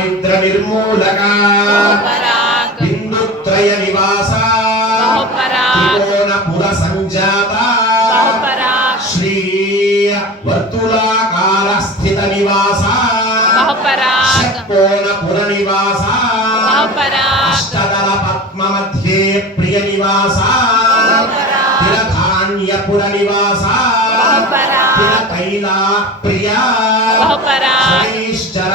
दारिद्र्य निर्मूलक बिंदुत्रय निवास त्रिकोणपुर संजात श्री वर्तुलाकार स्थित निवास षट्कोणपुर निवास अष्टदल पद्म मध्ये प्रिय निवास तिरधान्यपुर निवास तिरतैला प्रिय शनैश्चर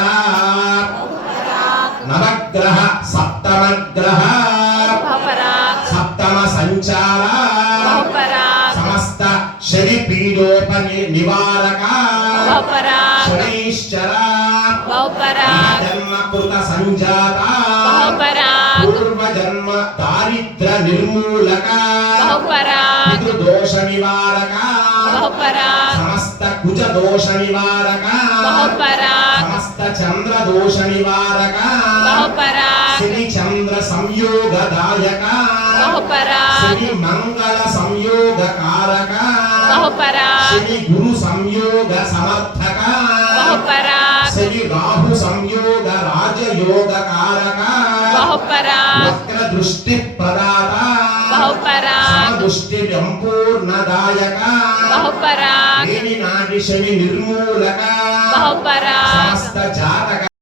नवग्रह सप्तम ग्रह सप्तम संचार समस्त शनि पीडोप निवारक शनैश्चर जन्म कृत संजात पूर्व जन्म दारिद्र्य निर्मूलक पितृदोष निवारक समस्त कुज दोष निवारक समस्त चंद्र दोष निवारक शनि चंद्र संयोगदायक शनि मंगल संयोग कारक शनि गुरु संयोग समर्थक शनि राहु संयोग राजयोग कारक वक्र दृष्टि प्रदाता समदृष्टि संपूर्णदायक नाडी शनि निर्मूलक समस्त जातक